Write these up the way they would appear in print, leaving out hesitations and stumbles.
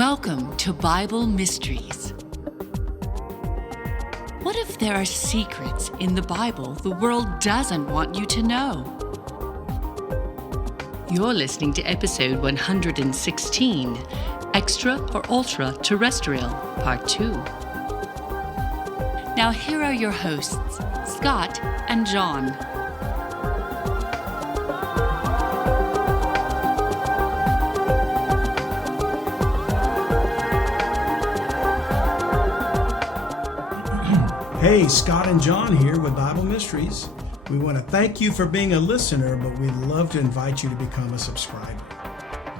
Welcome to Bible Mysteries. What if there are secrets in the Bible the world doesn't want you to know? You're listening to episode 116, Extra or Ultraterrestrial, Part 2. Now here are your hosts, Scott and John. Hey, Scott and John here with Bible Mysteries. We want to thank you for being a listener, but we'd love to invite you to become a subscriber.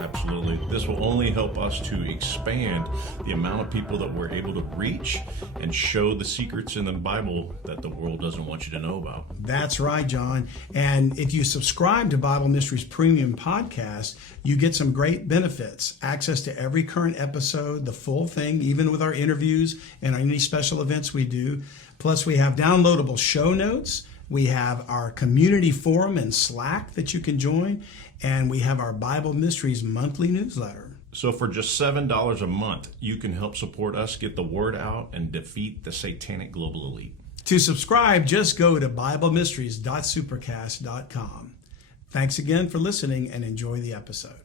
Absolutely. This will only help us to expand the amount of people that we're able to reach and show the secrets in the Bible that the world doesn't want you to know about. That's right, John. And if you subscribe to Bible Mysteries Premium Podcast, you get some great benefits. Access to every current episode, the full thing, even with our interviews and any special events we do. Plus, we have downloadable show notes. We have our community forum and Slack that you can join. And we have our Bible Mysteries monthly newsletter. So for just $7 a month, you can help support us get the word out and defeat the satanic global elite. To subscribe, just go to BibleMysteries.supercast.com. Thanks again for listening and enjoy the episode.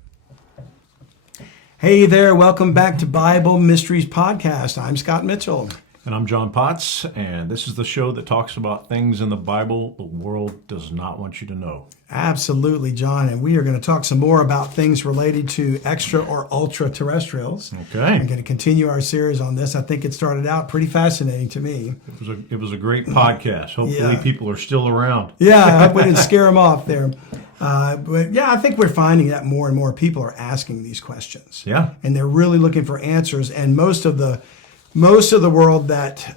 Hey there, welcome back to Bible Mysteries Podcast. I'm Scott Mitchell. And I'm John Potts, and this is the show that talks about things in the Bible the world does not want you to know. Absolutely, John, and we are going to talk some more about things related to extra or ultra-terrestrials. Okay. I'm going to continue our series on this. I think it started out pretty fascinating to me. It was a great podcast. Hopefully people are still around. Yeah, I hope we didn't scare them off there. But yeah, I think we're finding that more and more people are asking these questions. Yeah. And they're really looking for answers, and most of the world that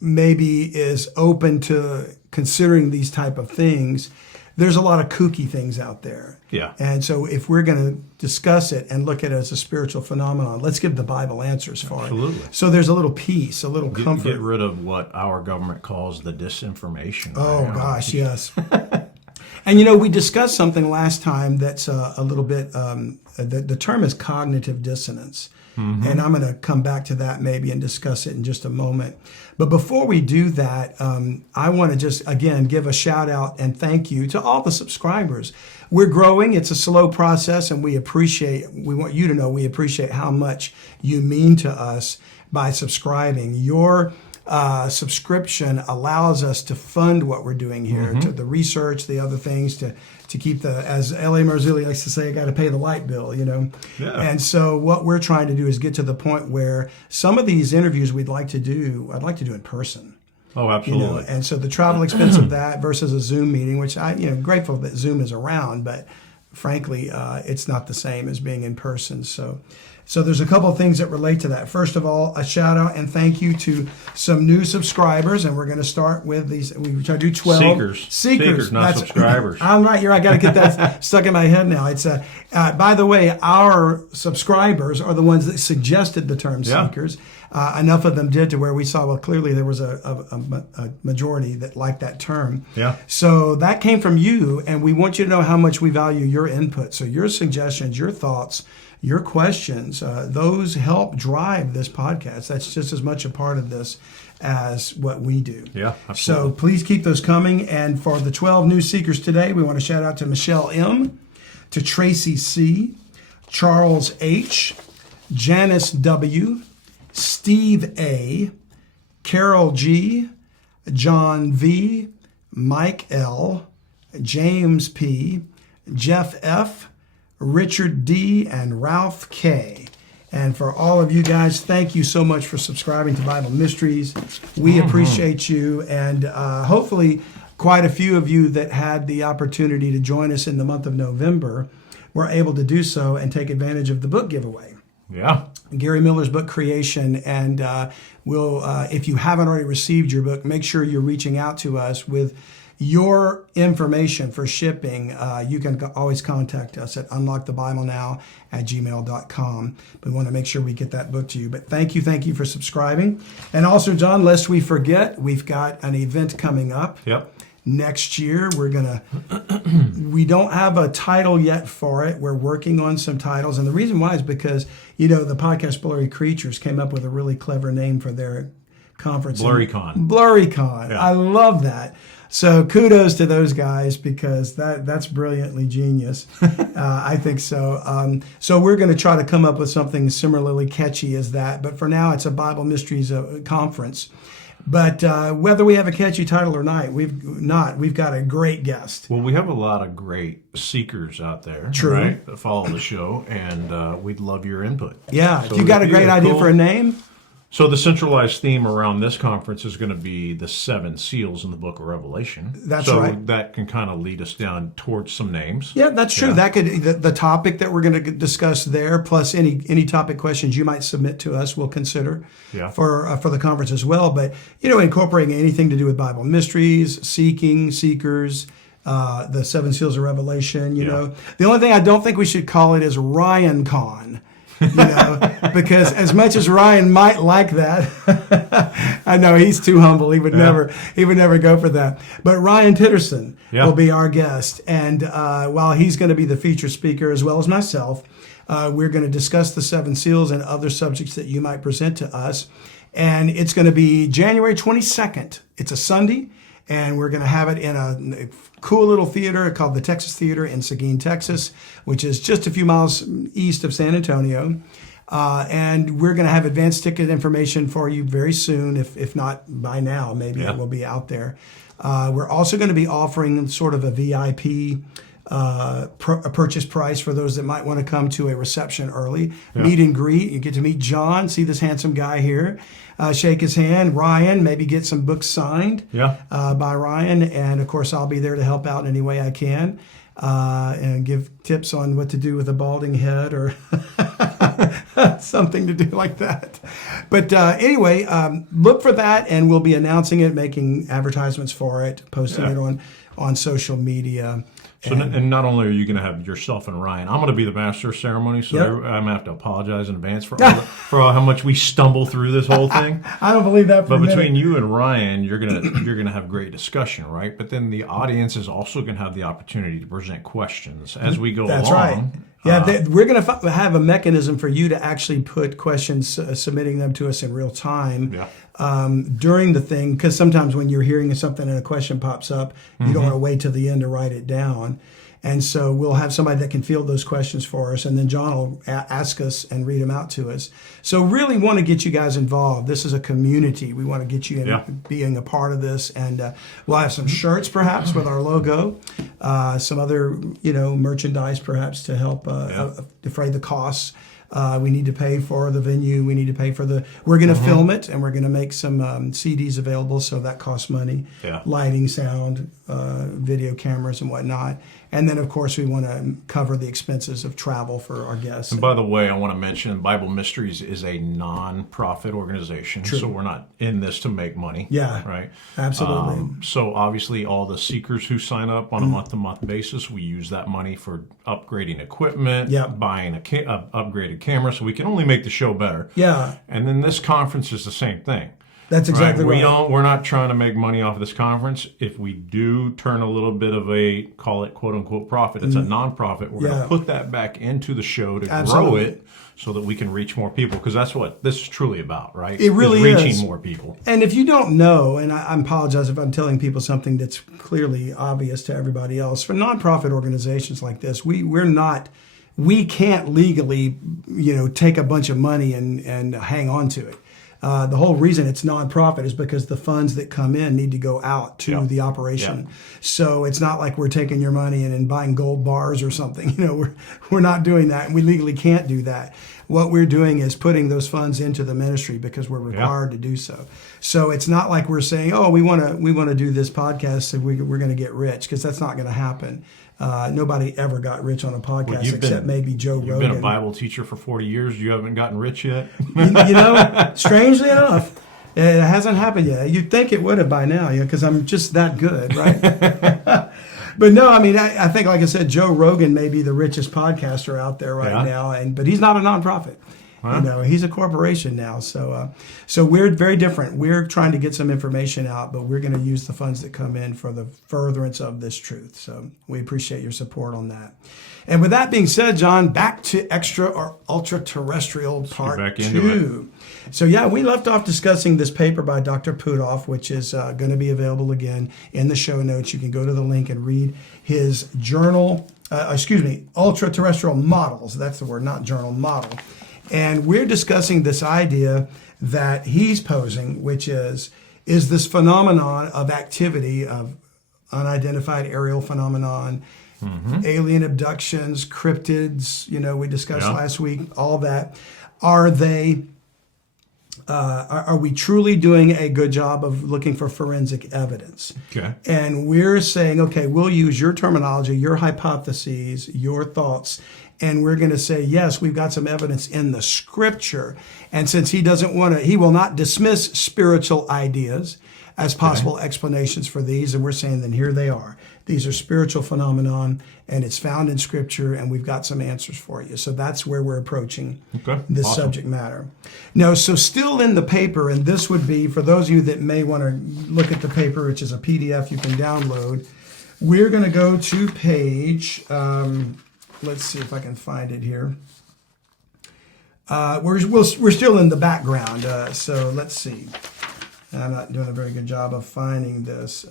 maybe is open to considering these type of things, there's a lot of kooky things out there. Yeah. And so if we're going to discuss it and look at it as a spiritual phenomenon, let's give the Bible answers for Absolutely. it. So there's a little peace, a little comfort. Get rid of what our government calls the disinformation. Oh, gosh, yes. And, you know, we discussed something last time that's a little bit, the term is cognitive dissonance. Mm-hmm. And I'm going to come back to that maybe and discuss it in just a moment. But before we do that, I want to just, again, give a shout out and thank you to all the subscribers. We're growing. It's a slow process, and we want you to know we appreciate how much you mean to us by subscribing. Your subscription allows us to fund what we're doing here, to the research, the other things, to keep as L.A. Marzulli likes to say, I got to pay the light bill, you know. Yeah. And so what we're trying to do is get to the point where some of these interviews I'd like to do in person. Oh, absolutely. You know? And so the travel expense of that versus a Zoom meeting, which grateful that Zoom is around, but frankly, it's not the same as being in person. So there's a couple of things that relate to that. First of all, a shout out and thank you to some new subscribers, and we're going to start with these. We try to do 12 Seekers, not subscribers. I'm right here. I got to get that stuck in my head now. It's by the way, our subscribers are the ones that suggested the term seekers. Enough of them did to where we saw, well, clearly there was a majority that liked that term. Yeah. So that came from you, and we want you to know how much we value your input. So your suggestions, your thoughts, your questions, those help drive this podcast. That's just as much a part of this as what we do. Yeah, absolutely. So please keep those coming. And for the 12 new seekers today, we want to shout out to Michelle M., to Tracy C., Charles H., Janice W., Steve A., Carol G., John V., Mike L., James P., Jeff F., Richard D., and Ralph K. And for all of you guys, thank you so much for subscribing to Bible Mysteries. We appreciate you, and hopefully quite a few of you that had the opportunity to join us in the month of November were able to do so and take advantage of the book giveaway. Yeah. Gary Miller's book Creation, and if you haven't already received your book, make sure you're reaching out to us with your information for shipping. You can always contact us at unlockthebiblenow@gmail.com. We want to make sure we get that book to you. But thank you for subscribing. And also, John, lest we forget, we've got an event coming up. Yep. next year. We don't have a title yet for it. We're working on some titles. And the reason why is because, the podcast Blurry Creatures came up with a really clever name for their conference. Blurrycon. Yeah. I love that. So kudos to those guys because that's brilliantly genius. I think so. So we're going to try to come up with something similarly catchy as that. But for now, it's a Bible Mysteries conference. But whether we have a catchy title or not, we've got a great guest. Well, we have a lot of great seekers out there, True. Right, that follow the show, and we'd love your input. Yeah, so if you got a great idea for a name. So the centralized theme around this conference is going to be the 7 seals in the book of Revelation. That's right. So that can kind of lead us down towards some names. Yeah, that's true. That could the topic that we're going to discuss there, plus any topic questions you might submit to us, we'll consider for the conference as well. But incorporating anything to do with Bible mysteries, seekers, the 7 seals of Revelation. The only thing I don't think we should call it is Ryan Con. Because as much as Ryan might like that, I know he's too humble. He would never go for that. But Ryan Titterson will be our guest, and while he's going to be the featured speaker as well as myself, we're going to discuss the 7 seals and other subjects that you might present to us. And it's going to be January 22nd. It's a Sunday. And we're going to have it in a cool little theater called the Texas Theater in Seguin, Texas, which is just a few miles east of San Antonio. And we're going to have advanced ticket information for you very soon, if not by now. Maybe it will be out there. We're also going to be offering sort of a VIP a purchase price for those that might want to come to a reception early. Meet and greet. You get to meet John, see this handsome guy here. Shake his hand. Ryan, maybe get some books signed by Ryan. And, of course, I'll be there to help out in any way I can and give tips on what to do with a balding head or something to do like that. But anyway, look for that, and we'll be announcing it, making advertisements for it, posting it on social media. So, and not only are you going to have yourself and Ryan, I'm going to be the master of ceremony, so I'm going to have to apologize in advance for how much we stumble through this whole thing. I don't believe that for But between you and Ryan, you're going to have great discussion, right? But then the audience is also going to have the opportunity to present questions as we go along. That's right. Yeah, we're going to have a mechanism for you to actually put questions, submitting them to us in real time during the thing, because sometimes when you're hearing something and a question pops up, you don't want to wait till the end to write it down. And so we'll have somebody that can field those questions for us, and then John will ask us and read them out to us. So really want to get you guys involved. This is a community. We want to get you in being a part of this, and we'll have some shirts perhaps with our logo, some other merchandise perhaps to help defray the costs. We need to pay for the venue. We need to pay for we're going to film it, and we're going to make some CDs available, so that costs money. Lighting, sound, video cameras, and whatnot. And then, of course, we want to cover the expenses of travel for our guests. And by the way, I want to mention Bible Mysteries is a non-profit organization, so we're not in this to make money. Yeah, right. Absolutely. So obviously, all the seekers who sign up on a month-to-month basis, we use that money for upgrading equipment, buying a upgraded camera, so we can only make the show better. Yeah. And then this conference is the same thing. That's exactly right. We're not trying to make money off of this conference. If we do turn a little bit of a, call it quote unquote profit, it's a non-profit. We're going to put that back into the show to grow it so that we can reach more people, because that's what this is truly about, right? It really is reaching more people. And if you don't know, and I apologize if I'm telling people something that's clearly obvious to everybody else, for nonprofit organizations like this, we can't legally, take a bunch of money and hang on to it. The whole reason it's nonprofit is because the funds that come in need to go out to the operation. So it's not like we're taking your money and buying gold bars or something. We're not doing that, and we legally can't do that. What we're doing is putting those funds into the ministry because we're required to do so. So it's not like we're saying, oh, we want to do this podcast so we're going to get rich, because that's not going to happen. Nobody ever got rich on a podcast except maybe Joe Rogan. You've been a Bible teacher for 40 years. You haven't gotten rich yet? Strangely enough, it hasn't happened yet. You'd think it would have by now, because I'm just that good, right? But no, I think, like I said, Joe Rogan may be the richest podcaster out there right now, but he's not a nonprofit. Huh? He's a corporation now. So we're very different. We're trying to get some information out, but we're going to use the funds that come in for the furtherance of this truth. So we appreciate your support on that. And with that being said, John, back to extra or ultra-terrestrial part 2. So we left off discussing this paper by Dr. Puthoff, which is going to be available again in the show notes. You can go to the link and read his journal, Ultraterrestrial Models. That's the word, not journal, model. And we're discussing this idea that he's posing, which is this phenomenon of activity of unidentified aerial phenomenon, alien abductions, cryptids, we discussed last week, all that. Are we truly doing a good job of looking for forensic evidence? Okay. And we're saying, okay, we'll use your terminology, your hypotheses, your thoughts, and we're going to say, yes, we've got some evidence in the scripture. And since he will not dismiss spiritual ideas as possible explanations for these, and we're saying, then here they are. These are spiritual phenomenon, and it's found in scripture, and we've got some answers for you. So that's where we're approaching this subject matter. Now, so still in the paper, and this would be, for those of you that may want to look at the paper, which is a PDF you can download, we're going to go to page, let's see if I can find it here. We're still in the background, so let's see. I'm not doing a very good job of finding this.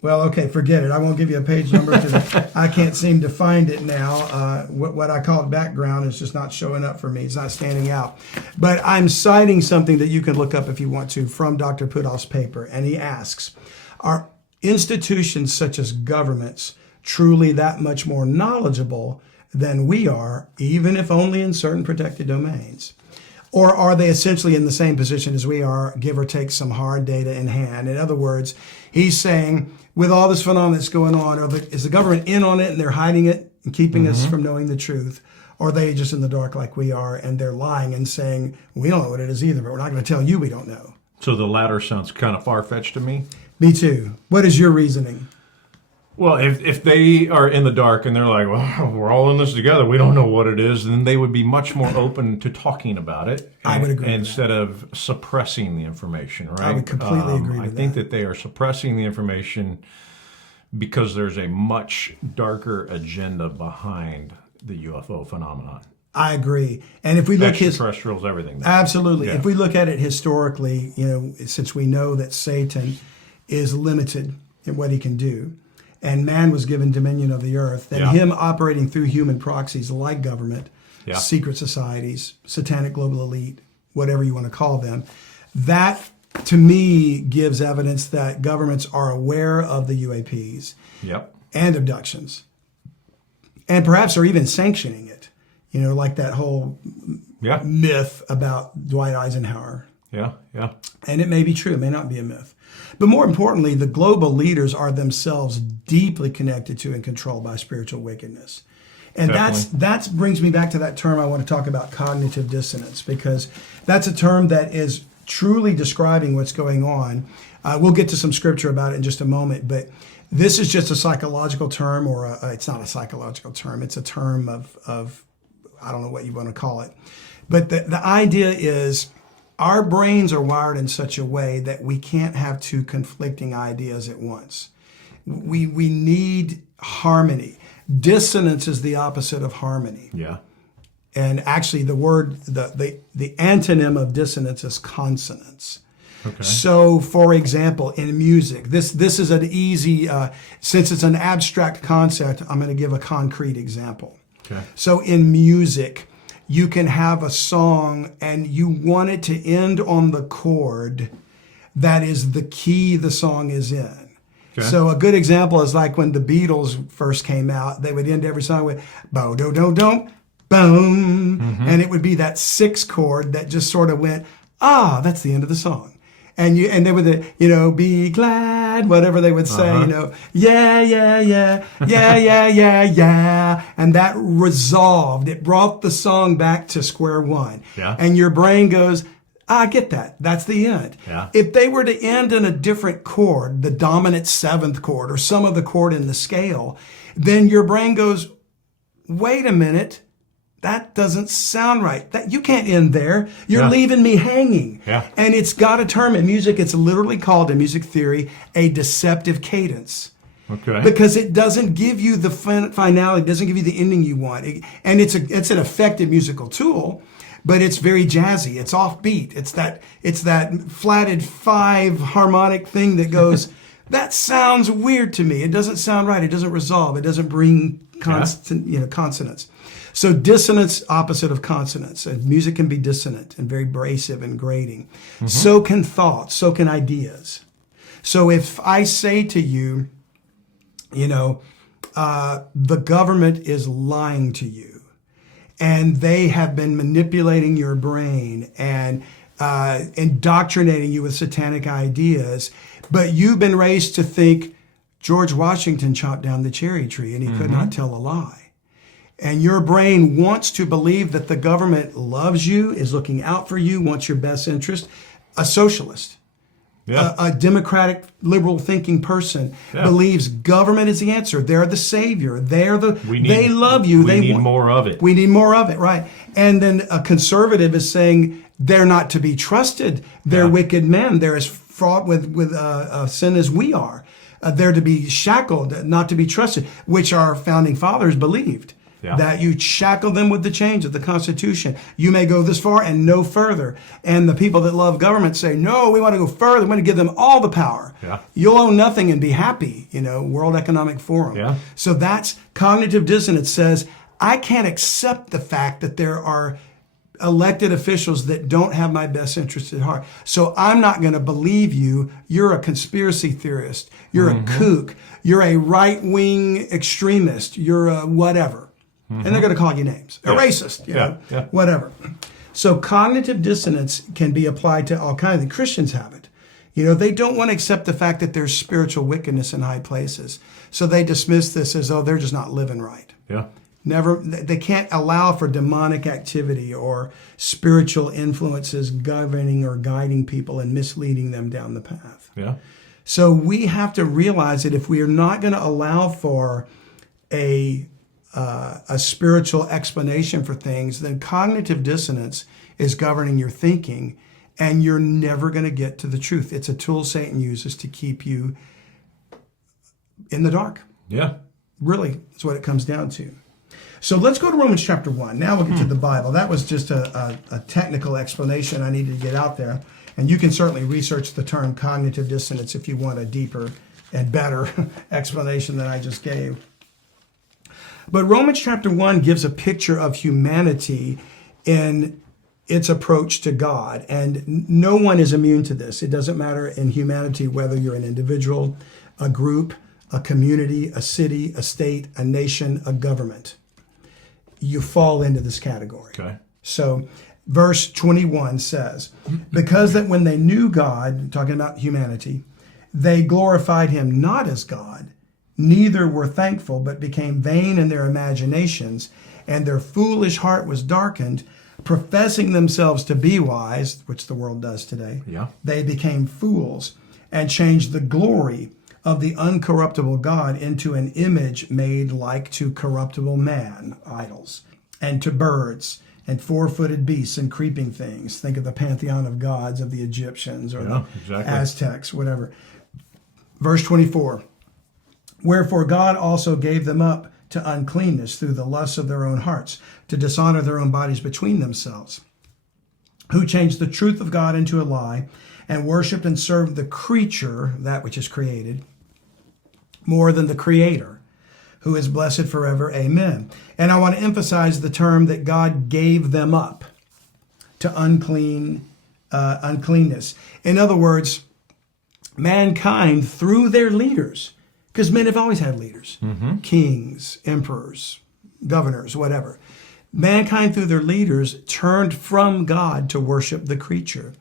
Well, okay, forget it. I won't give you a page number because I can't seem to find it now. What I call background is just not showing up for me. It's not standing out. But I'm citing something that you can look up if you want to from Dr. Puthoff's paper. And he asks, are institutions such as governments truly that much more knowledgeable than we are, even if only in certain protected domains? Or are they essentially in the same position as we are, give or take some hard data in hand? In other words, he's saying, with all this phenomenon that's going on, is the government in on it and they're hiding it and keeping us from knowing the truth? Or are they just in the dark like we are and they're lying and saying, we don't know what it is either, but we're not going to tell you we don't know? So the latter sounds kind of far-fetched to me. Me too. What is your reasoning? Well, if they are in the dark and they're like, well, we're all in this together, we don't know what it is, then they would be much more open to talking about it. I would agree instead of suppressing the information, right? I would completely agree with that. I think that they are suppressing the information because there's a much darker agenda behind the UFO phenomenon. I agree. And if we look extraterrestrials, everything. Absolutely. Yeah. If we look at it historically, since we know that Satan is limited in what he can do, and man was given dominion of the earth, then him operating through human proxies like government, secret societies, satanic global elite, whatever you want to call them, that to me gives evidence that governments are aware of the UAPs and abductions, and perhaps are even sanctioning it. Like that whole myth about Dwight Eisenhower. And it may be true, it may not be a myth. But more importantly, the global leaders are themselves deeply connected to and controlled by spiritual wickedness. And that brings me back to that term I want to talk about, cognitive dissonance, because that's a term that is truly describing what's going on. We'll get to some scripture about it in just a moment, but this is just a psychological term, or it's not a psychological term. It's a term of I don't know what you want to call it. But the idea is, our brains are wired in such a way that we can't have two conflicting ideas at once. We need harmony. Dissonance is the opposite of harmony. And actually the word, the antonym of dissonance is consonance. So, for example, in music, this is an easy, since it's an abstract concept, I'm going to give a concrete example. So in music, you can have a song and you want it to end on the chord that is the key the song is in. So a good example is like when the Beatles first came out, they would end every song with bo-do-do-dum, boom. And it would be that 6 chord that just sort of went, that's the end of the song. And they would, be glad, whatever they would say, yeah. And that resolved. It brought the song back to square one. And your brain goes, I get that. That's the end. If they were to end in a different chord, the dominant 7th chord or some other chord in the scale, then your brain goes, wait a minute. that doesn't sound right. That you can't end there. You're Yeah. leaving me hanging. Yeah. And it's got a term in music. It's literally called in music theory a deceptive cadence. Okay. Because it doesn't give you the finality, it doesn't give you the ending you want. And it's an effective musical tool, but it's very jazzy. It's offbeat. It's that flatted 5 harmonic thing that goes, that sounds weird to me. It doesn't sound right. It doesn't resolve. It doesn't bring consonance. So dissonance, opposite of consonance. And music can be dissonant and very abrasive and grating. Mm-hmm. So can thoughts, so can ideas. So if I say to you, the government is lying to you, and they have been manipulating your brain and indoctrinating you with satanic ideas, but you've been raised to think George Washington chopped down the cherry tree and he could not tell a lie. And your brain wants to believe that the government loves you, is looking out for you, wants your best interest. A socialist, a democratic, liberal thinking person believes government is the answer. They're the savior. They love you. We need more of it. We need more of it, right? And then a conservative is saying they're not to be trusted. They're wicked men. They're as fraught with sin as we are. They're to be shackled, not to be trusted, which our founding fathers believed. Yeah. That you shackle them with the chains of the Constitution. You may go this far and no further. And the people that love government say, no, we want to go further. We want to give them all the power. Yeah. You'll own nothing and be happy, World Economic Forum. Yeah. So that's cognitive dissonance says, I can't accept the fact that there are elected officials that don't have my best interest at heart. So I'm not going to believe you. You're a conspiracy theorist. You're a kook. You're a right-wing extremist. You're a whatever. And they're going to call you names. A racist, whatever. So cognitive dissonance can be applied to all kinds of things. Christians have it. They don't want to accept the fact that there's spiritual wickedness in high places. So they dismiss this as, they're just not living right. Yeah. They can't allow for demonic activity or spiritual influences governing or guiding people and misleading them down the path. Yeah. So we have to realize that if we are not going to allow for a spiritual explanation for things, then cognitive dissonance is governing your thinking, and you're never going to get to the truth. It's a tool Satan uses to keep you in the dark. Yeah. Really, that's what it comes down to. So let's go to Romans chapter 1. Now we'll get to the Bible. That was just a technical explanation I needed to get out there. And you can certainly research the term cognitive dissonance if you want a deeper and better explanation than I just gave. But Romans chapter 1 gives a picture of humanity in its approach to God. And no one is immune to this. It doesn't matter in humanity whether you're an individual, a group, a community, a city, a state, a nation, a government. You fall into this category. Okay. So verse 21 says, because that when they knew God, talking about humanity, they glorified him not as God, neither were thankful, but became vain in their imaginations, and their foolish heart was darkened. Professing themselves to be wise, which the world does today, they became fools and changed the glory of the uncorruptible God into an image made like to corruptible man, idols, and to birds and four-footed beasts and creeping things. Think of the pantheon of gods of the Egyptians or the Aztecs, whatever. Verse 24, wherefore God also gave them up to uncleanness through the lusts of their own hearts, to dishonor their own bodies between themselves, who changed the truth of God into a lie, and worshipped and served the creature, that which is created, more than the Creator, who is blessed forever. Amen. And I want to emphasize the term that God gave them up to uncleanness. In other words, mankind through their leaders, because men have always had leaders, kings, emperors, governors, whatever. Mankind through their leaders turned from God to worship the creature.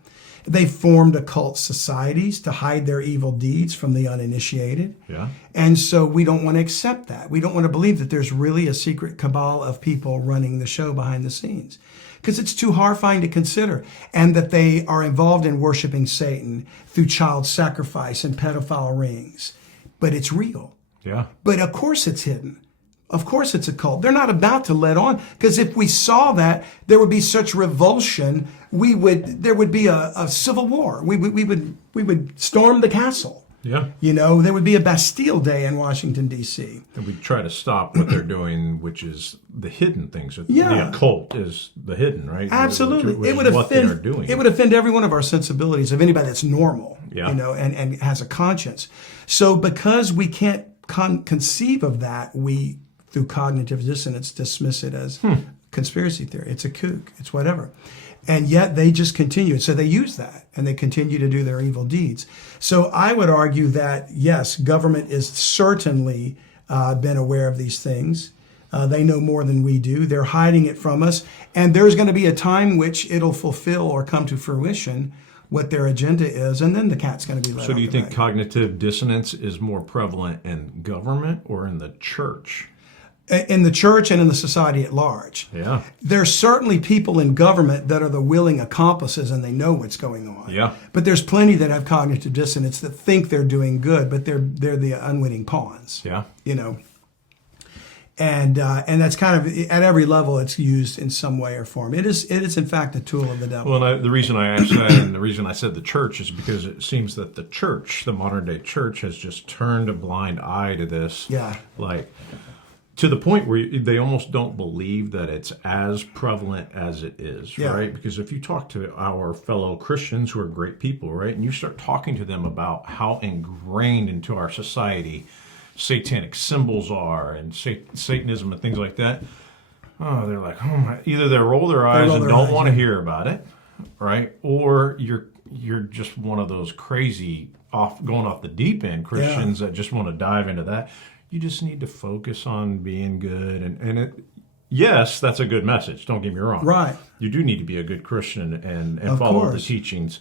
They formed occult societies to hide their evil deeds from the uninitiated. Yeah. And so we don't want to accept that. We don't want to believe that there's really a secret cabal of people running the show behind the scenes, because it's too horrifying to consider. And that they are involved in worshiping Satan through child sacrifice and pedophile rings. But it's real. Yeah. But of course it's hidden. Of course it's a cult. They're not about to let on, because if we saw that, there would be such revulsion. There would be a civil war. We would storm the castle. Yeah. There would be a Bastille Day in Washington, D.C. And we try to stop what they're doing, which is the hidden things. The occult is the hidden, right? Absolutely. Which is what they are doing. It would offend every one of our sensibilities of anybody that's normal, and has a conscience. So because we can't conceive of that, we, through cognitive dissonance, dismiss it as conspiracy theory. It's a kook. It's whatever. And yet they just continue. So they use that, and they continue to do their evil deeds. So I would argue that, yes, government is certainly been aware of these things. They know more than we do. They're hiding it from us. And there's going to be a time which it'll fulfill or come to fruition what their agenda is, and then the cat's going to be let out. So do you think cognitive dissonance is more prevalent in government or in the church? In the church and in the society at large. Yeah. There's certainly people in government that are the willing accomplices and they know what's going on. Yeah. But there's plenty that have cognitive dissonance that think they're doing good, but they're the unwitting pawns. Yeah. And that's kind of, at every level, it's used in some way or form. It is in fact a tool of the devil. Well, the reason I asked that, and the reason I said the church, is because it seems that the church, the modern day church, has just turned a blind eye to this. Yeah. To the point where they almost don't believe that it's as prevalent as it is, right? Because if you talk to our fellow Christians who are great people, right, and you start talking to them about how ingrained into our society satanic symbols are and Satanism and things like that, they're like, oh my, either they roll their eyes and don't want to hear about it, right? Or you're just one of those crazy going off the deep end Christians that just want to dive into that. You just need to focus on being good. And yes, that's a good message. Don't get me wrong. Right. You do need to be a good Christian and follow the teachings.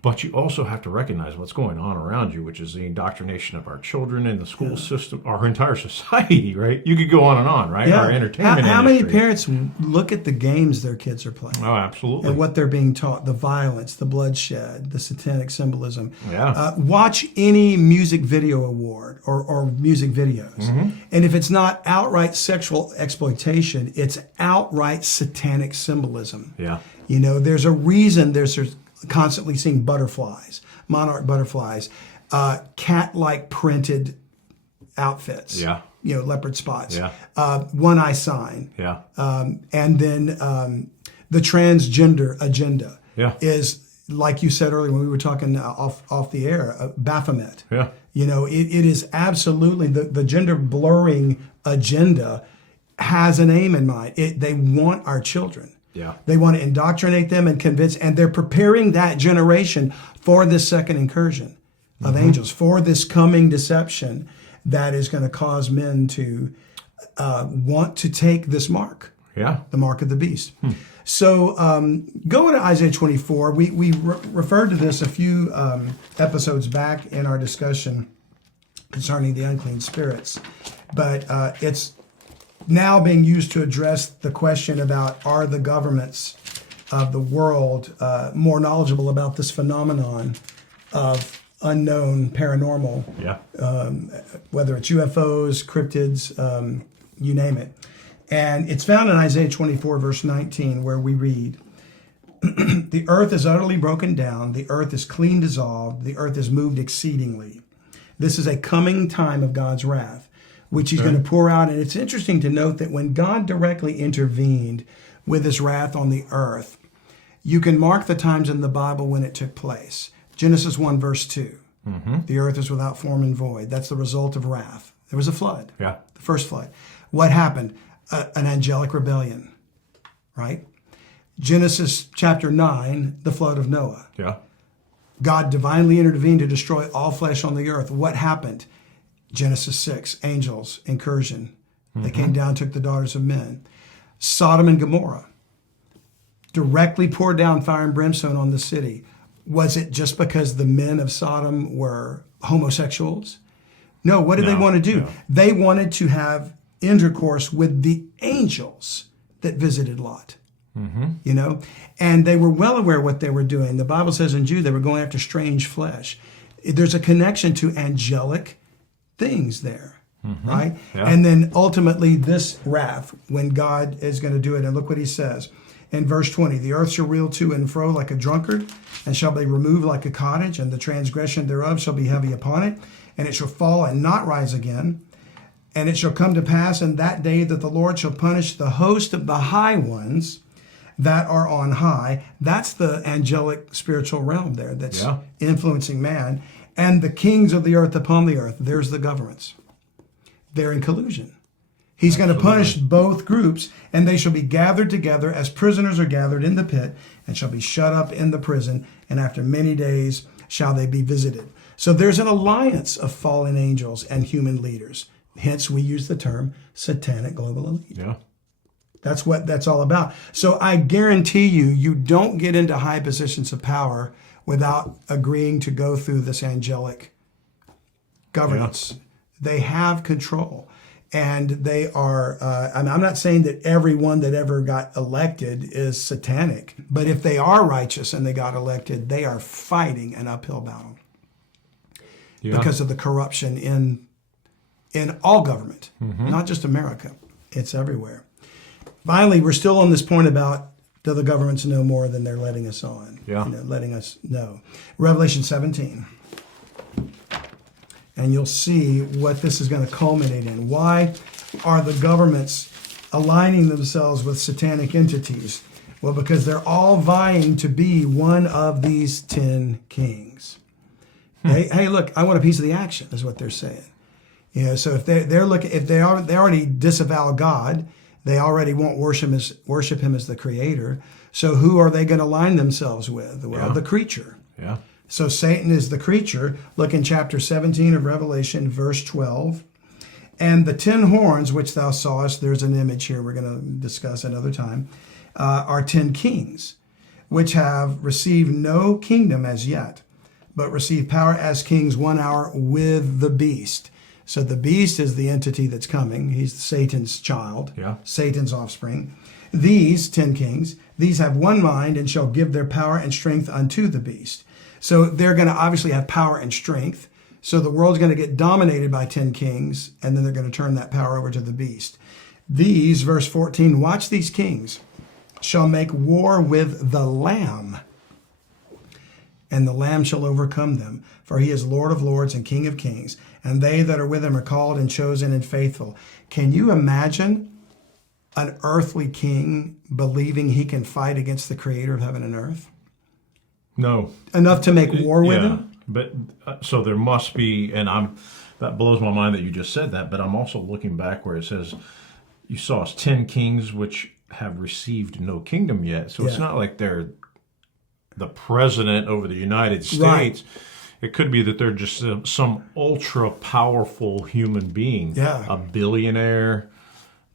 But you also have to recognize what's going on around you, which is the indoctrination of our children and the school system, our entire society, right? You could go on and on, right? Yeah. Our entertainment How many industry. parents look at the games their kids are playing? Oh, absolutely. And what they're being taught, the violence, the bloodshed, the satanic symbolism. Yeah. Watch any music video award or music videos. Mm-hmm. And if it's not outright sexual exploitation, it's outright satanic symbolism. Yeah. There's a reason there's constantly seeing butterflies, monarch butterflies, cat-like printed outfits. Yeah. Leopard spots. Yeah. One eye sign. Yeah. And then the transgender agenda is, like you said earlier when we were talking off the air, Baphomet. Yeah. It is absolutely the gender blurring agenda has an aim in mind. They want our children. Yeah. They want to indoctrinate them and convince, and they're preparing that generation for this second incursion of angels, for this coming deception that is going to cause men to want to take this mark, the mark of the beast. So going to Isaiah 24, we referred to this a few episodes back in our discussion concerning the unclean spirits, but it's now being used to address the question about, are the governments of the world more knowledgeable about this phenomenon of unknown paranormal, whether it's UFOs, cryptids, you name it. And it's found in Isaiah 24, verse 19, where we read, the earth is utterly broken down, the earth is clean dissolved, the earth is moved exceedingly. This is a coming time of God's wrath, which he's going to pour out. And it's interesting to note that when God directly intervened with his wrath on the earth, you can mark the times in the Bible when it took place. Genesis 1, verse 2. The earth is without form and void. That's the result of wrath. There was a flood. The first flood. What happened? An angelic rebellion, right? Genesis chapter 9, the flood of Noah. God divinely intervened to destroy all flesh on the earth. What happened? Genesis 6, angels, incursion. They came down, took the daughters of men. Sodom and Gomorrah directly poured down fire and brimstone on the city. Was it just because the men of Sodom were homosexuals? No, what did they want to do? They wanted to have intercourse with the angels that visited Lot. And they were well aware of what they were doing. The Bible says in Jude they were going after strange flesh. There's a connection to angelic things there. right? Yeah. And then ultimately this wrath, when God is going to do it. And look what he says in verse 20. The earth shall reel to and fro like a drunkard, and shall be removed like a cottage, and the transgression thereof shall be heavy upon it, and it shall fall and not rise again. And it shall come to pass in that day that the Lord shall punish the host of the high ones that are on high. That's the angelic spiritual realm there that's influencing man. And the kings of the earth upon the earth. There's the governments. They're in collusion. He's going to punish both groups, and they shall be gathered together as prisoners are gathered in the pit, and shall be shut up in the prison, and after many days shall they be visited. So there's an alliance of fallen angels and human leaders. Hence, we use the term satanic global elite. Yeah. That's what that's all about. So I guarantee you, you don't get into high positions of power without agreeing to go through this angelic governance. Yeah. They have control. And they are, I'm not saying that everyone that ever got elected is satanic, but if they are righteous and they got elected, they are fighting an uphill battle because of the corruption in all government, not just America. It's everywhere. Finally, we're still on this point about, do the governments know more than they're letting us on? Letting us know. Revelation 17. And you'll see what this is going to culminate in. Why are the governments aligning themselves with satanic entities? Well, because they're all vying to be one of these 10 kings. Hey, look, I want a piece of the action, is what they're saying. So if they're looking, if they already disavow God, they already won't worship him as the creator. So who are they going to align themselves with? Well, the creature. Yeah. So Satan is the creature. Look in chapter 17 of Revelation, verse 12. And the 10 horns which thou sawest, there's an image here we're going to discuss another time, are 10 kings, which have received no kingdom as yet, but receive power as kings 1 hour with the beast. So the beast is the entity that's coming. He's Satan's child, Satan's offspring. These 10 kings, these have one mind and shall give their power and strength unto the beast. So they're going to obviously have power and strength. So the world's going to get dominated by 10 kings, and then they're going to turn that power over to the beast. These, verse 14, watch these kings, shall make war with the Lamb, and the Lamb shall overcome them. For he is Lord of lords and King of kings, and they that are with him are called and chosen and faithful. Can you imagine an earthly king believing he can fight against the creator of heaven and earth? No. Enough to make war with him? But so there must be, and that blows my mind that you just said that, but I'm also looking back where it says, you saw 10 kings which have received no kingdom yet. So it's not like they're the president over the United States. Right. It could be that they're just some ultra powerful human being, a billionaire,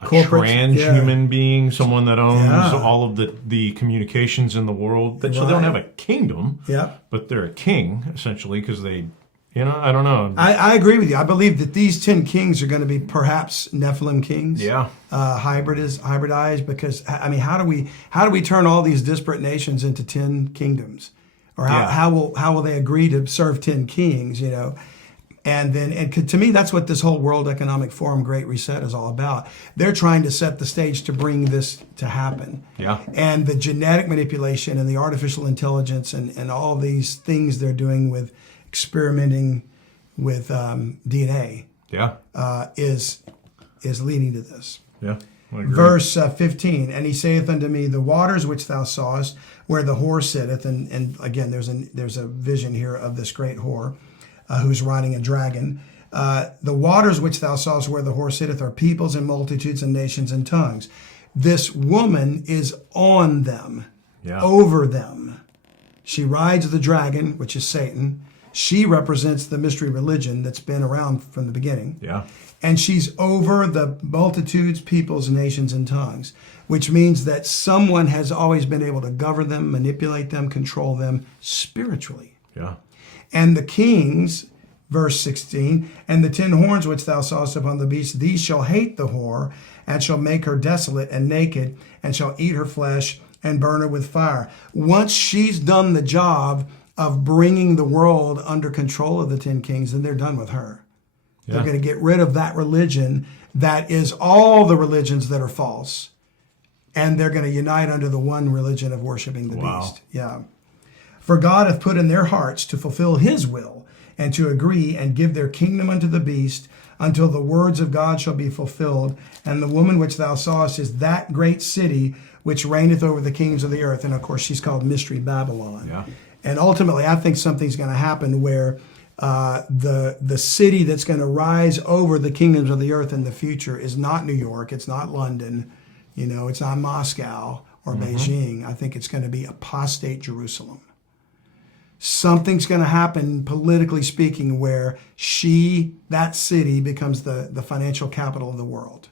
a transhuman being, someone that owns all of the communications in the world. So they don't have a kingdom, but they're a king, essentially, because they, I don't know. I agree with you. I believe that these 10 kings are going to be perhaps Nephilim kings, hybridized, because, I mean, how do we turn all these disparate nations into 10 kingdoms? Or how will they agree to serve 10 kings, And to me, that's what this whole World Economic Forum Great Reset is all about. They're trying to set the stage to bring this to happen. And the genetic manipulation and the artificial intelligence and all these things they're doing with experimenting with DNA is leading to this. Verse 15, and he saith unto me, the waters which thou sawest, where the whore sitteth, and again, there's a vision here of this great whore, who's riding a dragon. The waters which thou sawest where the whore sitteth are peoples and multitudes and nations and tongues. This woman is on them, over them. She rides the dragon, which is Satan. She represents the mystery religion that's been around from the beginning. And she's over the multitudes, peoples, nations, and tongues, which means that someone has always been able to govern them, manipulate them, control them spiritually. And the kings, verse 16, and the 10 horns which thou sawest upon the beast, these shall hate the whore, and shall make her desolate and naked, and shall eat her flesh, and burn her with fire. Once she's done the job of bringing the world under control of the 10 kings, then they're done with her. They're going to get rid of that religion that is all the religions that are false. And they're going to unite under the one religion of worshiping the beast. Yeah. For God hath put in their hearts to fulfill his will, and to agree and give their kingdom unto the beast, until the words of God shall be fulfilled. And the woman which thou sawest is that great city which reigneth over the kings of the earth. And of course, she's called Mystery Babylon. Yeah. And ultimately, I think something's going to happen where the city that's going to rise over the kingdoms of the earth in the future is not New York, it's not London, it's not Moscow or Beijing. I think it's going to be apostate Jerusalem. Something's going to happen, politically speaking, where that city becomes the financial capital of the world.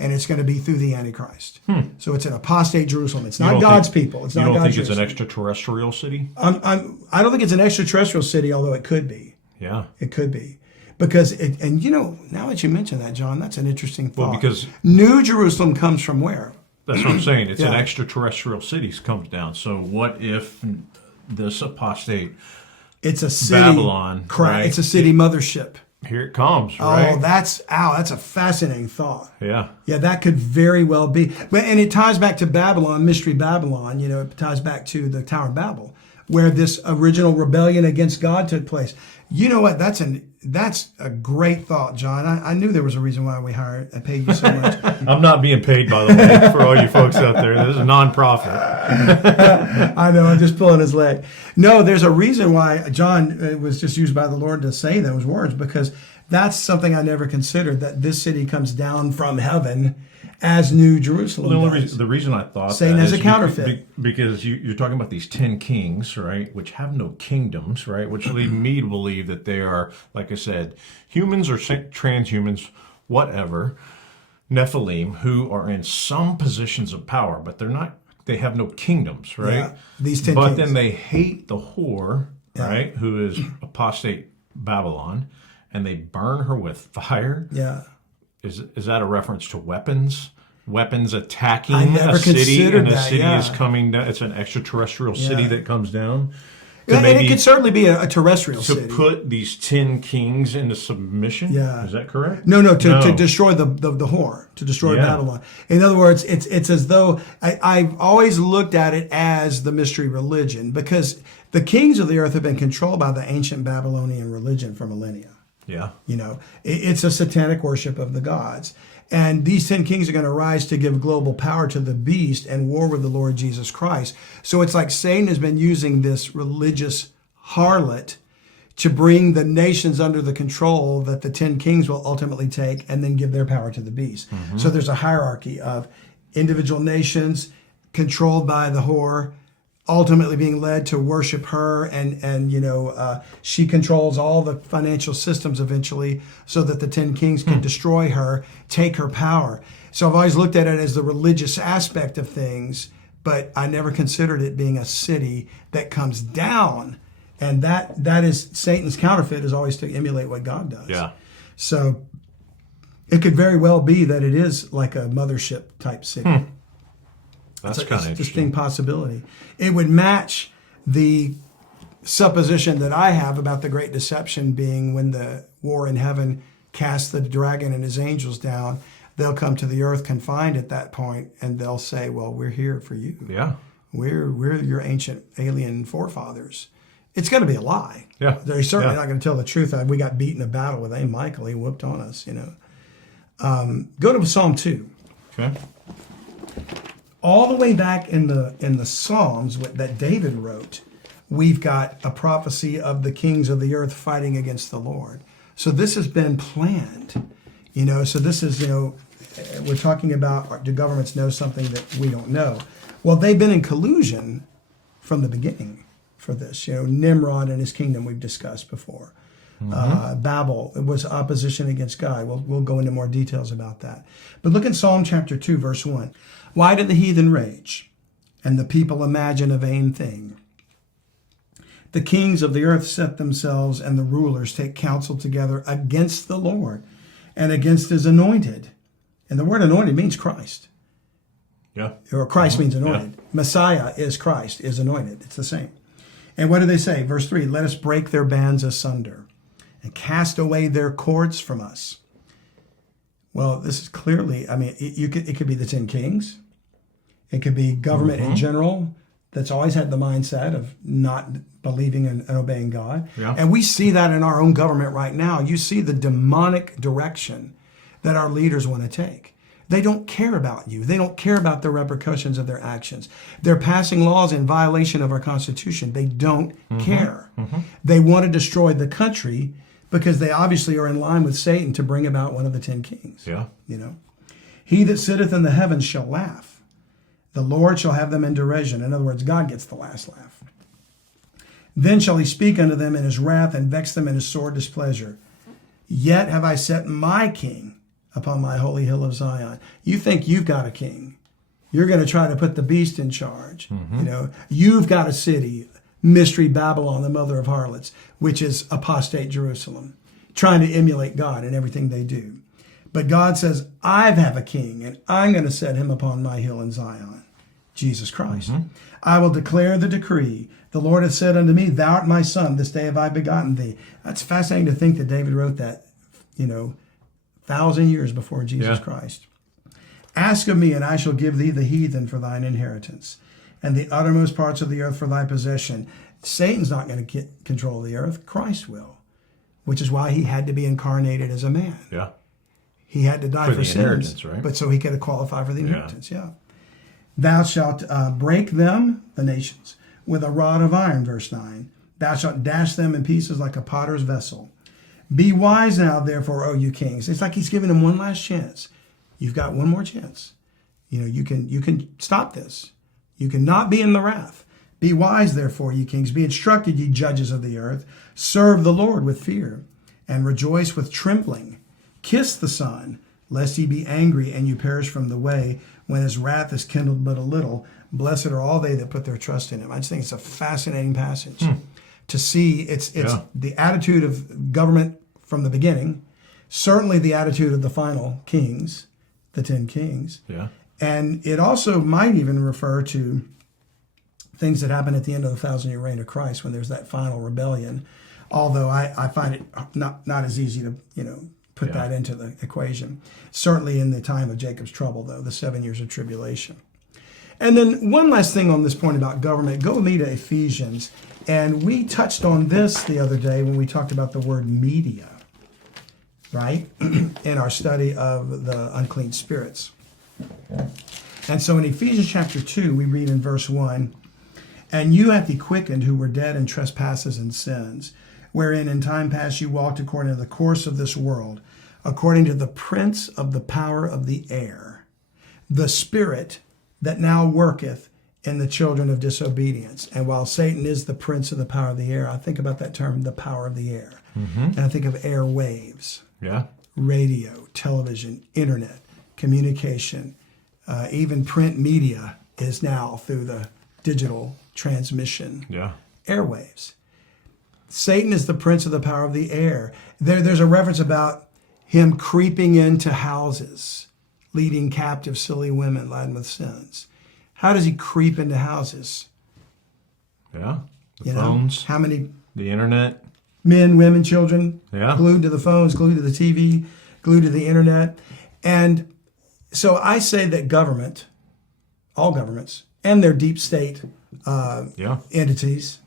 And it's going to be through the Antichrist. So it's an apostate Jerusalem. It's not God's people. It's not God's. You don't think it's an extraterrestrial city? I don't think it's an extraterrestrial city, although it could be. Yeah. It could be. Because, now that you mention that, John, that's an interesting thought. Well, because New Jerusalem comes from where? That's what I'm saying. It's an extraterrestrial city comes down. So what if this apostate it's a city, Babylon, right? It's a city mothership. Here it comes, right? Oh, that's a fascinating thought. Yeah. Yeah, that could very well be. And it ties back to Babylon, Mystery Babylon, it ties back to the Tower of Babel, where this original rebellion against God took place. You know what? That's a great thought, John. I knew there was a reason why we paid you so much. I'm not being paid, by the way, for all you folks out there. This is a nonprofit. I know, I'm just pulling his leg. No, there's a reason why John was just used by the Lord to say those words, because that's something I never considered, that this city comes down from heaven as New Jerusalem. The reason I thought Satan as a counterfeit. Because you're talking about these 10 kings, right, which have no kingdoms, right, which lead me to believe that they are, like I said, humans or transhumans, whatever, Nephilim, who are in some positions of power, but they have no kingdoms, right? Yeah, these 10 but kings. then they hate the whore, right, who is apostate Babylon, and they burn her with fire. Yeah. Is that a reference to weapons? Weapons attacking a city, and the that, city is coming down. It's an extraterrestrial city that comes down. And it could certainly be a terrestrial to city. To put these 10 kings into submission? Yeah. Is that correct? No, to destroy the whore, to destroy Babylon. In other words, it's as though I've always looked at it as the mystery religion, because the kings of the earth have been controlled by the ancient Babylonian religion for millennia. Yeah. It's a satanic worship of the gods. And these 10 kings are going to rise to give global power to the beast and war with the Lord Jesus Christ. So it's like Satan has been using this religious harlot to bring the nations under the control that the 10 kings will ultimately take, and then give their power to the beast. So there's a hierarchy of individual nations controlled by the whore, ultimately being led to worship her, and she controls all the financial systems eventually, so that the 10 kings can destroy her, take her power. So I've always looked at it as the religious aspect of things, but I never considered it being a city that comes down, and that is Satan's counterfeit, is always to emulate what God does. Yeah. So it could very well be that it is like a mothership type city. That's kind of interesting. interesting Possibility. It would match the supposition that I have about the great deception being when the war in heaven casts the dragon and his angels down. They'll come to the earth confined at that point, and they'll say, well, we're here for you. Yeah. We're your ancient alien forefathers. It's going to be a lie. Yeah. They're certainly not going to tell the truth. We got beat in a battle with Michael. He whooped on us, Go to Psalm 2. Okay. All the way back in the Psalms that David wrote, we've got a prophecy of the kings of the earth fighting against the Lord. So this has been planned, So this is, we're talking about, do governments know something that we don't know? Well, they've been in collusion from the beginning for this. Nimrod and his kingdom we've discussed before. Babel, it was opposition against God. We'll go into more details about that. But look at Psalm chapter 2, verse 1. Why do the heathen rage, and the people imagine a vain thing? The kings of the earth set themselves, and the rulers take counsel together against the Lord and against his anointed. And the word anointed means Christ. Yeah. Or Christ means anointed. Yeah. Messiah is Christ, is anointed. It's the same. And what do they say? Verse 3, let us break their bands asunder and cast away their cords from us. Well, this is clearly, it could be the 10 kings. It could be government in general that's always had the mindset of not believing and obeying God. Yeah. And we see that in our own government right now. You see the demonic direction that our leaders want to take. They don't care about you. They don't care about the repercussions of their actions. They're passing laws in violation of our Constitution. They don't care. They want to destroy the country because they obviously are in line with Satan to bring about one of the 10 kings. Yeah. He that sitteth in the heavens shall laugh. The Lord shall have them in derision. In other words, God gets the last laugh. Then shall he speak unto them in his wrath and vex them in his sore displeasure. Yet have I set my king upon my holy hill of Zion. You think you've got a king. You're going to try to put the beast in charge. You've got a city, Mystery Babylon, the mother of harlots, which is apostate Jerusalem, trying to emulate God in everything they do. But God says, I have a king, and I'm going to set him upon my hill in Zion, Jesus Christ. I will declare the decree. The Lord hath said unto me, thou art my son, this day have I begotten thee. That's fascinating to think that David wrote that, 1,000 years before Jesus Christ. Ask of me, and I shall give thee the heathen for thine inheritance, and the uttermost parts of the earth for thy possession. Satan's not going to get control of the earth. Christ will, which is why he had to be incarnated as a man. Yeah. He had to die for sins, right? But so he could qualify for the inheritance. Thou shalt break them, the nations, with a rod of iron, verse 9. Thou shalt dash them in pieces like a potter's vessel. Be wise now, therefore, O you kings. It's like he's giving them one last chance. You've got one more chance. You can stop this. You cannot be in the wrath. Be wise, therefore, ye kings. Be instructed, ye judges of the earth. Serve the Lord with fear, and rejoice with trembling. Kiss the Son, lest he be angry and you perish from the way, when his wrath is kindled but a little. Blessed are all they that put their trust in him. I just think it's a fascinating passage to see. It's the attitude of government from the beginning, certainly the attitude of the final kings, the 10 kings. Yeah. And it also might even refer to things that happen at the end of the 1,000-year reign of Christ when there's that final rebellion. Although I find it not as easy to, put that into the equation. Certainly in the time of Jacob's trouble, though, the 7 years of tribulation. And then one last thing on this point about government. Go with me to Ephesians. And we touched on this the other day when we talked about the word media, right? In our study of the unclean spirits. And so in Ephesians chapter 2, we read in verse 1, and you hath he quickened who were dead in trespasses and sins, wherein in time past you walked according to the course of this world, according to the prince of the power of the air, the spirit that now worketh in the children of disobedience. And while Satan is the prince of the power of the air, I think about that term, the power of the air. And I think of air waves, radio, television, internet, communication, even print media is now through the digital transmission, airwaves. Satan is the prince of the power of the air. There's a reference about him creeping into houses, leading captive silly women laden with sins. How does he creep into houses? The phones. How many? The internet. Men, women, children, glued to the phones, glued to the TV, glued to the internet. And so I say that government, all governments, and their deep state entities,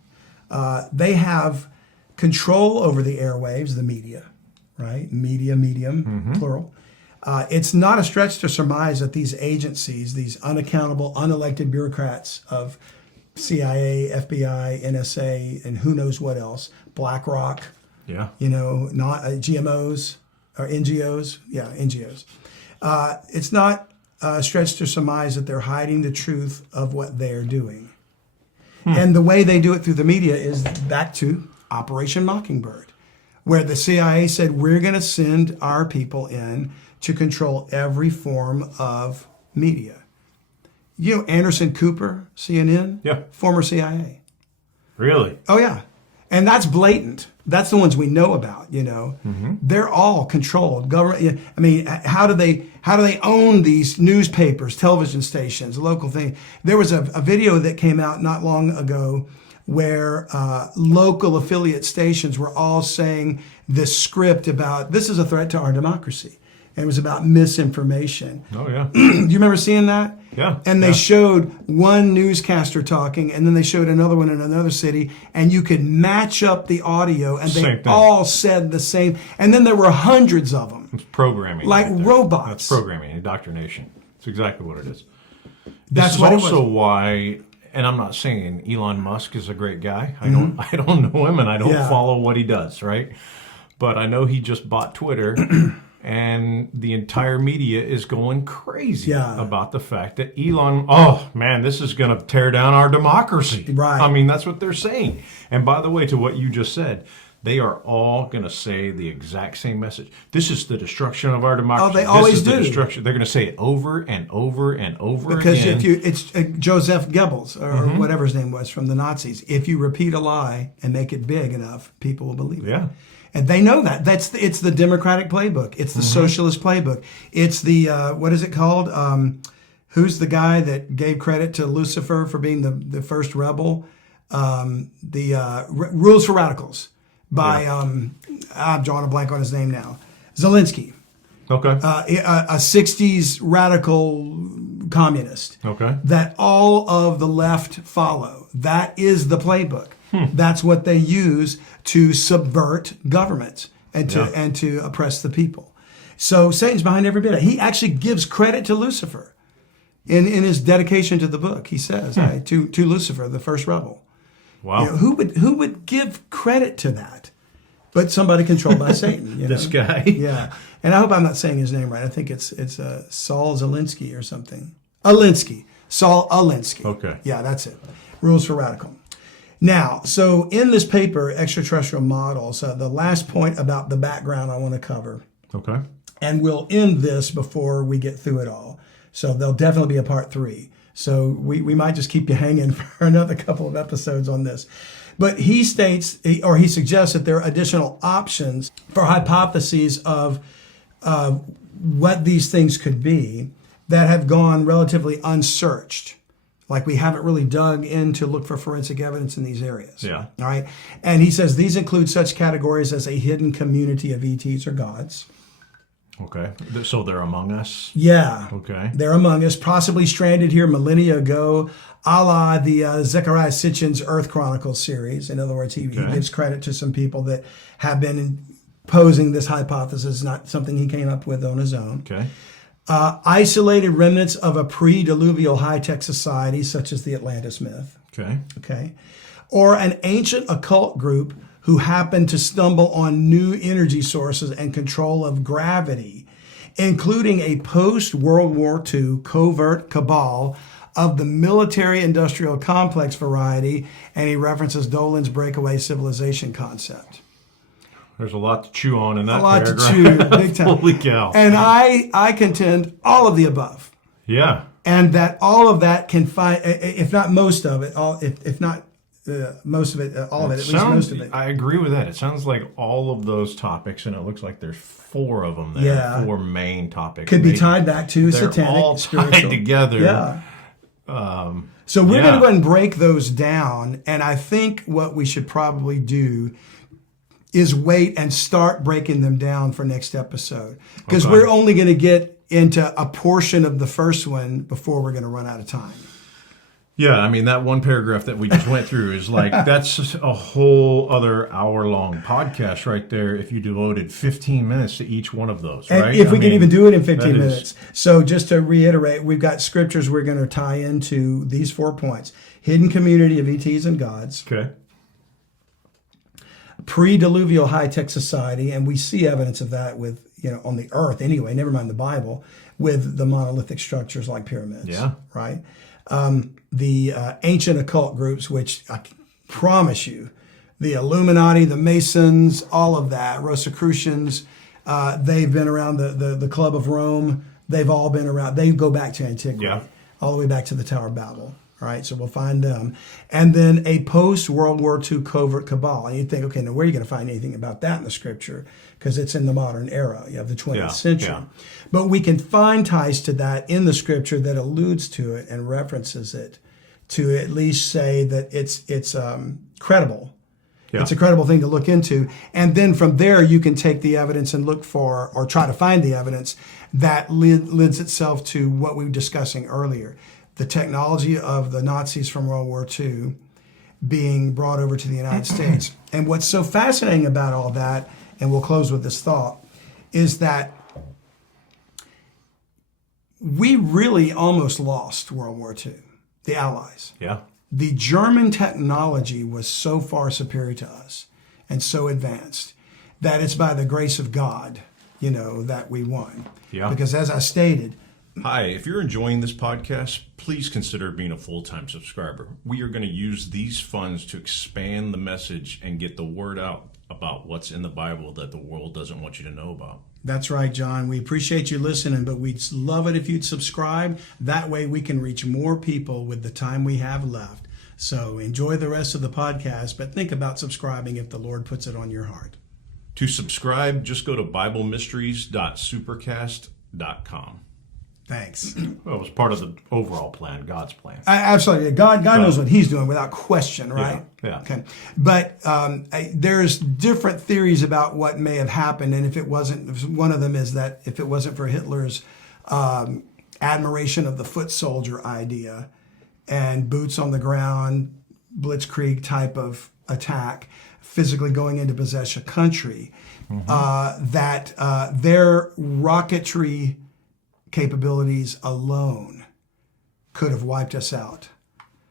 they have control over the airwaves, the media, right? Media, medium, plural. It's not a stretch to surmise that these agencies, these unaccountable, unelected bureaucrats of CIA, FBI, NSA, and who knows what else, BlackRock, not GMOs or NGOs, NGOs. It's not a stretch to surmise that they're hiding the truth of what they're doing. And the way they do it through the media is back to Operation Mockingbird, where the CIA said, we're going to send our people in to control every form of media. Anderson Cooper, CNN? Former CIA. Really? Oh, yeah. And that's blatant. That's the ones we know about, They're all controlled. Government. I mean, how do they own these newspapers, television stations, local things? There was a video that came out not long ago where local affiliate stations were all saying this script about this is a threat to our democracy. And it was about misinformation. Oh, yeah. Do you remember seeing that? Yeah. And they showed one newscaster talking, and then they showed another one in another city, and you could match up the audio, and they all said the same. And then there were hundreds of them. It's programming. Like robots. That's programming, indoctrination. It's exactly what it is. That's this what is it also was. why, and I'm not saying Elon Musk is a great guy. I don't know him, and I don't follow what he does, right? But I know he just bought Twitter. And the entire media is going crazy about the fact that Elon, oh man, this is going to tear down our democracy. Right. I mean, that's what they're saying. And by the way, to what you just said, they are all going to say the exact same message. This is the destruction of our democracy. Oh, they always do. The destruction. They're going to say it over and over and over because again. It's Joseph Goebbels or whatever his name was from the Nazis. If you repeat a lie and make it big enough, people will believe it. Yeah. And they know that. It's the Democratic playbook. It's the socialist playbook. It's the, what is it called? Who's the guy that gave credit to Lucifer for being the first rebel? Rules for Radicals by, I'm drawing a blank on his name now. Zelensky. Okay. A 60s radical communist. Okay. That all of the left follow. That is the playbook. That's what they use to subvert governments and to oppress the people. So Satan's behind every bit of it. He actually gives credit to Lucifer in his dedication to the book. He says to Lucifer, the first rebel. Wow. Who would give credit to that? But somebody controlled by Satan. This guy. Yeah. And I hope I'm not saying his name right. I think it's Saul Zelensky or something. Alinsky. Saul Alinsky. Okay. Yeah, that's it. Rules for Radical. Now, so in this paper, Extraterrestrial Models, the last point about the background I want to cover. Okay. And we'll end this before we get through it all. So there'll definitely be a part 3. So we might just keep you hanging for another couple of episodes on this. But he states, or he suggests that there are additional options for hypotheses of what these things could be that have gone relatively unsearched. Like we haven't really dug in to look for forensic evidence in these areas. Yeah. All right. And he says these include such categories as a hidden community of ETs or gods. Okay. So they're among us? Yeah. Okay. They're among us, possibly stranded here millennia ago, a la the Zecharia Sitchin's Earth Chronicles series. In other words, he gives credit to some people that have been posing this hypothesis, not something he came up with on his own. Okay. Isolated remnants of a pre-Diluvial high-tech society, such as the Atlantis myth. Okay. Okay. Or an ancient occult group who happened to stumble on new energy sources and control of gravity, including a post-World War II covert cabal of the military-industrial complex variety, and he references Dolan's breakaway civilization concept. There's a lot to chew on in that A lot paragraph. to chew, big time. Holy cow. And I contend all of the above. Yeah. And that all of that can find, if not most of it, if not most of it, all of it, at least most of it. I agree with that. It sounds like all of those topics, and it looks like there's 4 of them there. Yeah. 4 main topics. Could be tied back to they're satanic, all spiritual. tied together. Yeah. So we're going to go ahead and break those down. And I think what we should probably do is wait and start breaking them down for next episode. Because we're only going to get into a portion of the first one before we're going to run out of time. Yeah, I mean, that one paragraph that we just went through is like, that's a whole other hour-long podcast right there if you devoted 15 minutes to each one of those, and right? if we can even do it in 15 minutes. So just to reiterate, we've got scriptures we're going to tie into these 4 points. Hidden community of ETs and gods. Okay. Pre-Diluvial high-tech society, and we see evidence of that with, on the earth anyway, never mind the Bible, with the monolithic structures like pyramids. Yeah. Right? The ancient occult groups, which I promise you, the Illuminati, the Masons, all of that, Rosicrucians, they've been around the Club of Rome. They've all been around. They go back to antiquity, all the way back to the Tower of Babel. All right, so we'll find them. And then a post-World War II covert cabal. And you'd think, okay, now where are you going to find anything about that in the scripture? Because it's in the modern era. You have the 20th century. Yeah. But we can find ties to that in the scripture that alludes to it and references it to at least say that it's credible. Yeah. It's a credible thing to look into. And then from there, you can take the evidence and look for, or try to find the evidence that lends itself to what we were discussing earlier. The technology of the Nazis from World War II being brought over to the United States. And what's so fascinating about all that, and we'll close with this thought, is that we really almost lost World War II, the Allies. Yeah. The German technology was so far superior to us and so advanced that it's by the grace of God, that we won. Yeah. Because as I stated, hi, if you're enjoying this podcast, please consider being a full-time subscriber. We are going to use these funds to expand the message and get the word out about what's in the Bible that the world doesn't want you to know about. That's right, John. We appreciate you listening, but we'd love it if you'd subscribe. That way we can reach more people with the time we have left. So enjoy the rest of the podcast, but think about subscribing if the Lord puts it on your heart. To subscribe, just go to BibleMysteries.supercast.com. Thanks. Well, it was part of the overall plan, God's plan. Absolutely. God knows what he's doing without question, right? Yeah. Okay. But there's different theories about what may have happened. And if it wasn't, one of them is that if it wasn't for Hitler's admiration of the foot soldier idea and boots on the ground, blitzkrieg type of attack, physically going in to possess a country, that their rocketry capabilities alone could have wiped us out.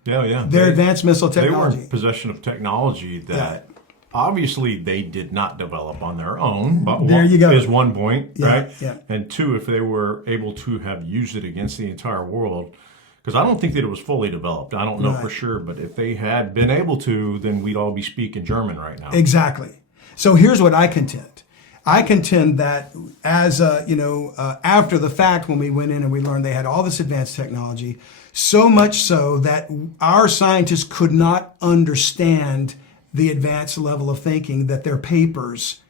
Yeah. Their advanced missile technology. They were in possession of technology that obviously they did not develop on their own. But there you go. Is one point, right? Yeah. And two, if they were able to have used it against the entire world, because I don't think that it was fully developed. I don't know for sure, but if they had been able to, then we'd all be speaking German right now. Exactly. So here's what I contend. I contend that as, after the fact, when we went in and we learned they had all this advanced technology, so much so that our scientists could not understand the advanced level of thinking that their papers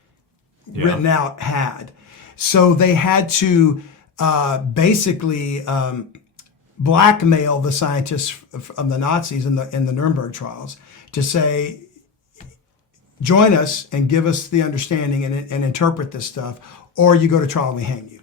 written out had. So they had to basically blackmail the scientists of the Nazis in the Nuremberg trials to say, join us and give us the understanding and interpret this stuff, or you go to trial and we hang you.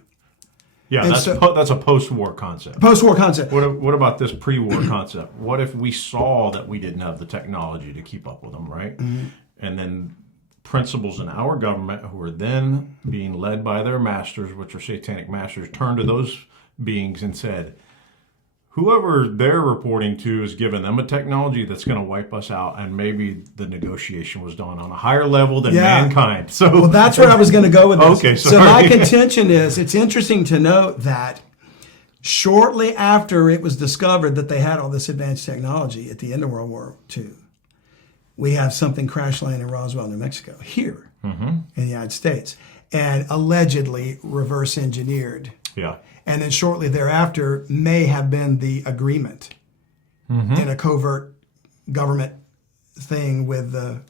Yeah, And that's a post-war concept. Post-war concept. What about this pre-war concept? What if we saw that we didn't have the technology to keep up with them, right? And then principals in our government who are then being led by their masters, which are satanic masters, turned to those beings and said, whoever they're reporting to is giving them a technology that's going to wipe us out, and maybe the negotiation was done on a higher level than mankind. So, well, that's where I was going to go with this. Okay, so my contention is, it's interesting to note that shortly after it was discovered that they had all this advanced technology at the end of World War II, we have something crash land in Roswell, New Mexico, here in the United States, and allegedly reverse engineered. Yeah. And then shortly thereafter may have been the agreement in a covert government thing with the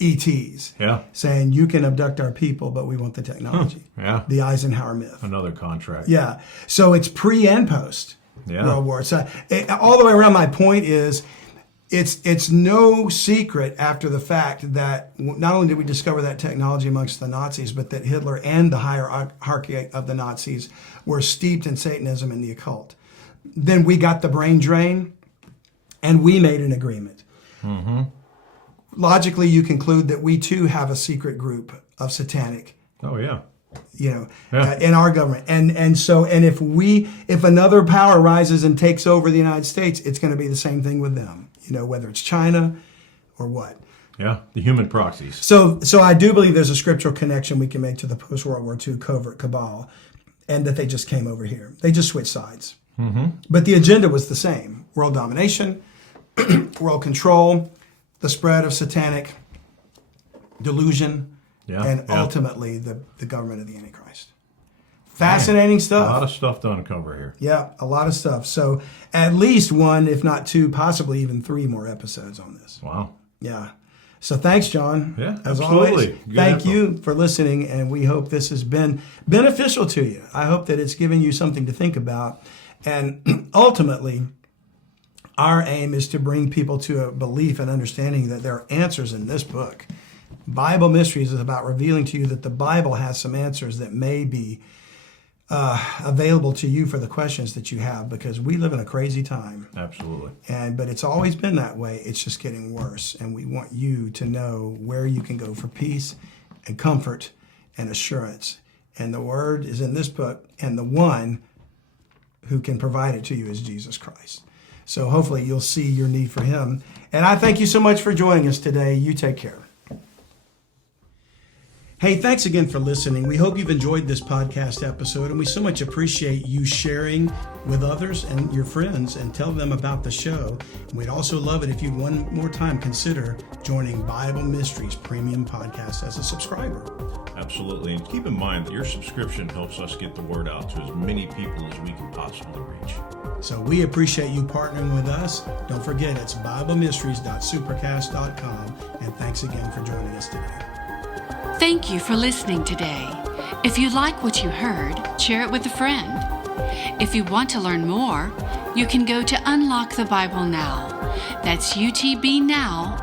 ETs. Yeah. Saying you can abduct our people, but we want the technology. Yeah. The Eisenhower myth. Another contract. Yeah. So it's pre and post World War. So all the way around, my point is, it's no secret after the fact that not only did we discover that technology amongst the Nazis, but that Hitler and the hierarchy of the Nazis were steeped in Satanism and the occult. Then we got the brain drain, and we made an agreement. Logically, you conclude that we too have a secret group of satanic. Oh yeah. In our government, and if another power rises and takes over the United States, it's going to be the same thing with them. Whether it's China or what. Yeah, the human proxies. So I do believe there's a scriptural connection we can make to the post-World War II covert cabal, and that they just came over here. They just switched sides. But the agenda was the same: world domination, world control, the spread of satanic delusion, and ultimately the government of the Antichrist. Fascinating stuff. A lot of stuff to uncover here. Yeah, a lot of stuff. So at least one, if not two, possibly even three more episodes on this. Wow. Yeah. So thanks, John. Yeah, as absolutely. always. Good Thank info. you for listening, and we hope this has been beneficial to you. I hope that it's given you something to think about. And ultimately, Our aim is to bring people to a belief and understanding that there are answers in this book. Bible Mysteries is about revealing to you that the Bible has some answers that may be available to you for the questions that you have, because we live in a crazy time. Absolutely. But it's always been that way. It's just getting worse. And we want you to know where you can go for peace and comfort and assurance. And the word is in this book, and the one who can provide it to you is Jesus Christ. So hopefully you'll see your need for him. And I thank you so much for joining us today. You take care. Hey, thanks again for listening. We hope you've enjoyed this podcast episode, and we so much appreciate you sharing with others and your friends and tell them about the show. And we'd also love it if you'd one more time consider joining Bible Mysteries Premium Podcast as a subscriber. Absolutely. And keep in mind that your subscription helps us get the word out to as many people as we can possibly reach. So we appreciate you partnering with us. Don't forget, it's BibleMysteries.supercast.com. And thanks again for joining us today. Thank you for listening today. If you like what you heard, share it with a friend. If you want to learn more, you can go to Unlock the Bible Now. That's utbnow.com.